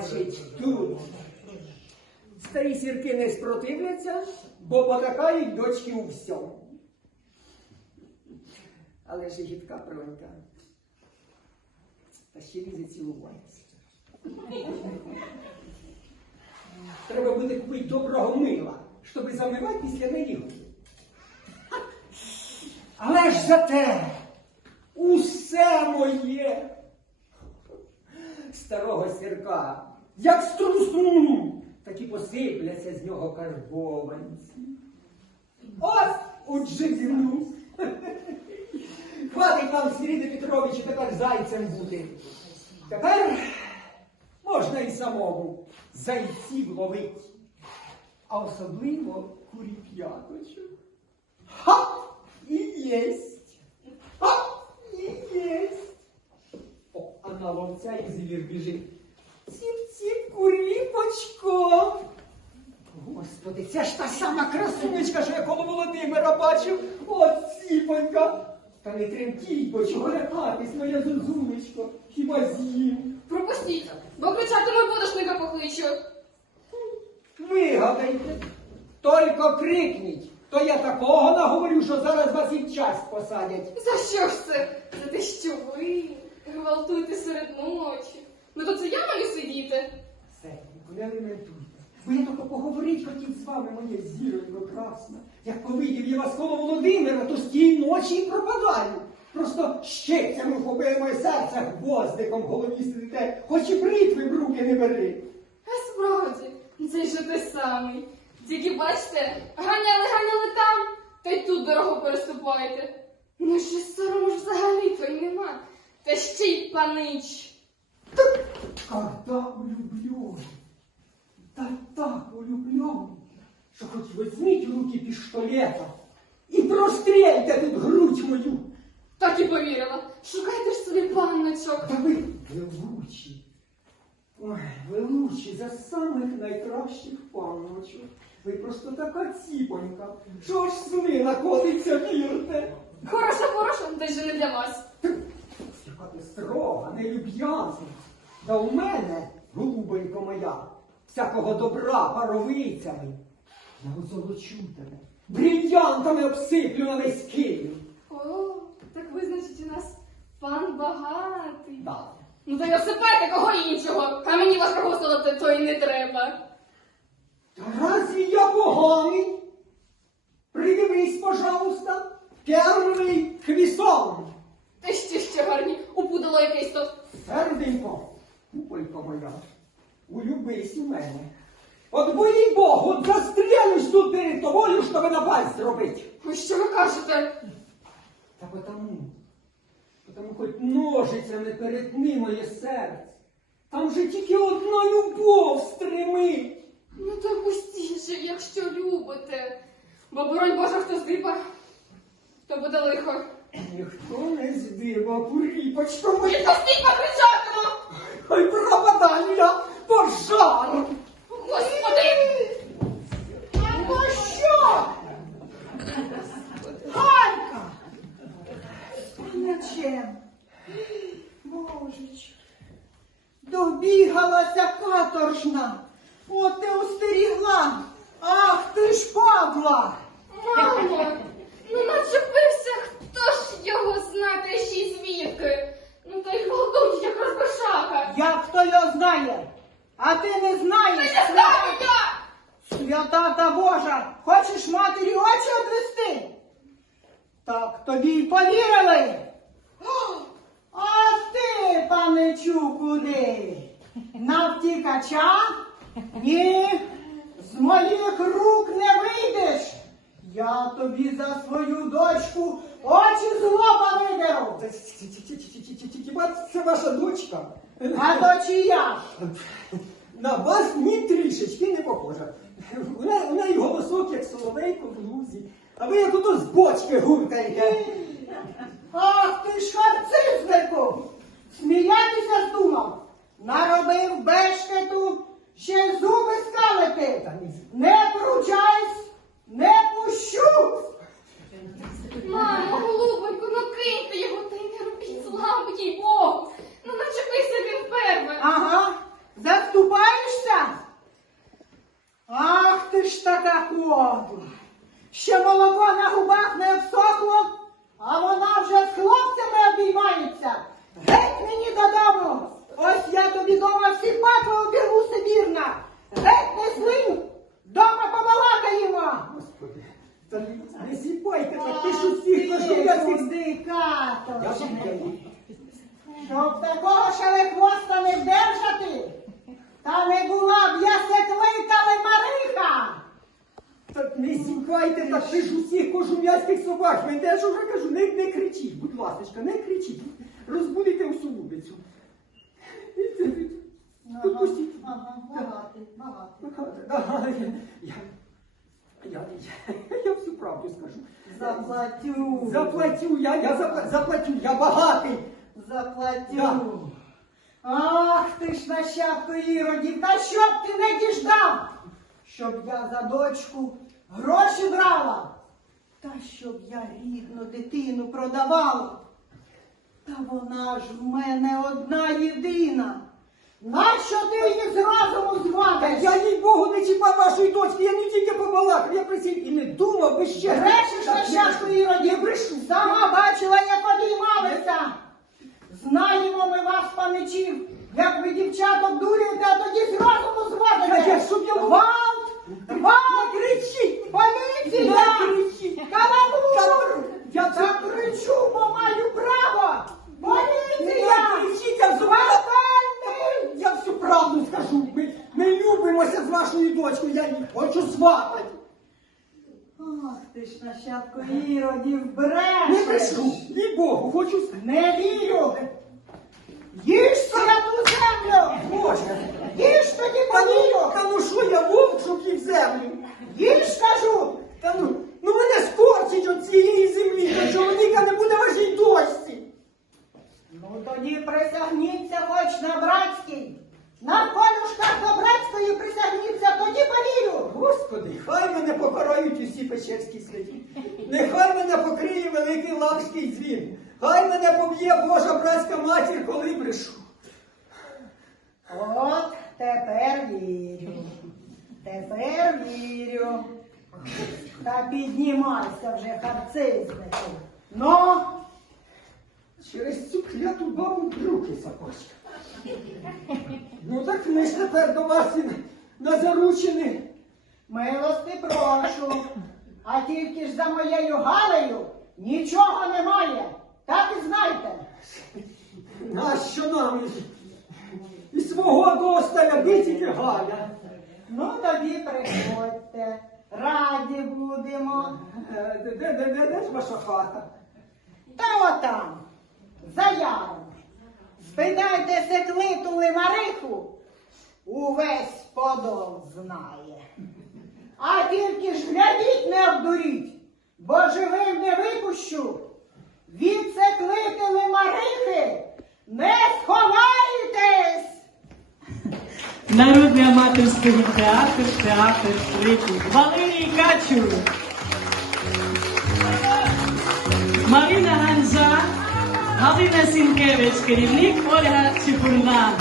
Значить, тут. Старі сірки не спротивляться, бо потакають дочки у всьому. Але ж гідка бронька. Та ще лізе цілуватися. Треба буде купити доброго мила, щоб замивати після неї. Але ж зате усе моє старого сірка, як струсну, так і посипляться з нього карбованці. Ось у джигну. Хватить нам Свіріди Петровичу тепер зайцем бути. Тепер можна і самому зайців ловить, а особливо куріп'яточок. Ха! І єсть! Ха! І єсть! О, а на ловця і звір біжить. Ціп-ціп, куріпочко! Господи, це ж та сама красунечка, що я коло Володимира бачив. От ціпонька. Та не тремтіть, бо чого лякатись, моя зозулечко, хіба з'їм. Пропустіть, бо кричатиме подушника покличу. Вигадайте. Тільки крикніть, то я такого наговорю, що зараз вас і в часть посадять. За що ж це? За те, що ви гвалтуєте серед ночі. Ну то це я маю сидіти. Сеньку, не лементуйте. Бо я тільки поговорити хотів з вами, моє зіронько красна. Як повидів я вас коло Володимира, то з тієї ночі і пропадаю. Просто щепцями вхопили моє серце, гвоздиком в голові сидите, хоч і бритви в руки не бери. А справді, це ж те самий. Тільки бачите, ганяли, ганяли там, та й тут дорогу переступаєте. Ну ще сорому ж взагалі то й нема. Та ще й панич. Когда улюблен, да так улюблен, що хоч візьміть у руки пістолета і прострельте тут грудь мою. Так і повірила. Шукайте ж собі панночок. Та ви велучі. Ой, велучі за самих найкращих панночок. Ви просто така ціпонька, що аж слина котиться, вірте. Хороша, хороша, та й же не для вас. Ти нелюб'язна. Та у мене, голубонько моя, всякого добра паровицями. Я озолочу тебе, брильянтами обсиплю на весь Київ. О, так ви, значить, у нас пан багатий. Да. Ну то й осипайте кого іншого, а мені вас прогосувати то й не треба. Та разве я поганий? Придивись, пожалуйста, первий хвісон. Та ще ще гарні, упудало якесь то. Серденько, куполько моя, улюбись у мене. От боїй Богу, от застрелюсь тут перед тобою, щоб напасть зробить. Ви що ви кажете? Та потому, потому хоч ножицями перетни моє серце. Там же тільки одна любов стримить. Ну то пустіть же, якщо любите. Бо боронь Боже, хто здиба, то буде лихо. Ніхто не здиба, куріпочко моя. Відпустіть покричатиму! Хай пропадаю я пожаром. Господи! Ну що? Ганька! Нічим. Божечки. Добігалася каторжна. От ти устерігла. Ах ти ж падла. Мамо, ну начепився, хто ж його знати ще й звідки? Ну та й голодують, як розбишака. Як хто його знає? А ти не Та знаєш? не знаю я! Свята та Божа, хочеш матері очі одвести? Так тобі й повірили. А ти, паничу, куди? На втікача? Ні, з моїх рук не вийдеш. Я тобі за свою дочку очі з лоба видеру. Хіба це ваша дочка? А то чия? На вас ні трішечки не похожа. У неї, голосок, як соловейко. А ви тут з бочки гуркаєте. Ах ти ж харцизнику! Сміятися здумав. Наробив бешкету, ще зуби скалити. Не пручайсь, не пущу. Мамо, голубонько, ну киньте його ти не робіть славу, їй Богу. Ну начепися він вперше. Ага, заступаєшся? Ах ти ж така кобра. Ще молоко на губах не всохло, а вона вже з хлопцями обіймається. Геть мені додому! Ось я тобі дома всі пакло обірву Сибірна. Князьких собак, ви те, що вже кажу, не, не кричіть, будь ласка, не кричіть. Розбудите всю вулицю. Тут. Ага, багатий, багатий. Ага, Я, я, я, я всю правду скажу. Заплатю. Заплатю, я, я запла- заплатю, я багатий. Заплатю. Да. Ах ти ж нащадко іродів, та щоб ти не діждав, щоб я за дочку гроші брала, та щоб я рідну дитину продавала. Та вона ж в мене одна єдина. Нащо ти її з розуму Та я їй Богу не чіпав вашої дочки, я не тільки побалакав, я присів і не думав би ще. Брешеш Так, нащадко не іродів, брешу. сама бачила, як обіймалися. Знаємо ми вас, паничів, як ви дівчаток дурюєте, а тоді з розуму. Та я щоб я- Гвалт! Гвалт! кричіть! Поліція! Не! Каламур! Я Та це кричу, бо маю право! Поліція! Не кричіть, я всю Я всю правду скажу. Ми, ми любимося з вашою дочкою, я її хочу сватати. Ах ти ж нащадко іродів, брешеш! Не брешу, їй Богу, хочу с- Не вірю! Їж святу землю! Боже. Їж тоді Та ну, повірю! та ну що я вовк, щоб їй в землю? Їж, кажу! Та ну, ну мене скорчить от цієї землі, то чоловіка не буде вашій дочці. Ну тоді присягніться хоч на братській. На конюшках до братської присягніться, тоді повірю. Господи, хай мене покарають усі печерські святі. Нехай мене покриє великий лавський дзвін. Хай мене поб'є Божа братська матір, коли брешу. От тепер вірю. Тепер вірю. Та піднімайся вже, харцизнику. Ну, Через цю кляту бабу брюки запачка. Ну так ми ж тепер до вас і на заручини. Милости прошу. А тільки ж за моєю галею нічого немає. Так і знайте. Нащо нам і, і свого досталя битіки Галя? Ну тоді приходьте. Раді будемо. Е, Де, де, де, де, де ж ваша хата? Та отам, за яром. Спитайте секлиту лимариху, увесь подол знає. А тільки ж глядіть не обдуріть, бо живим не випущу. Від секлити лимарихи не сховаєтесь. Народний аматорський театр, театр Липів. Валерій Качур. Марина Ганза, Галина Сінкевич, керівник Ольга Чепурна.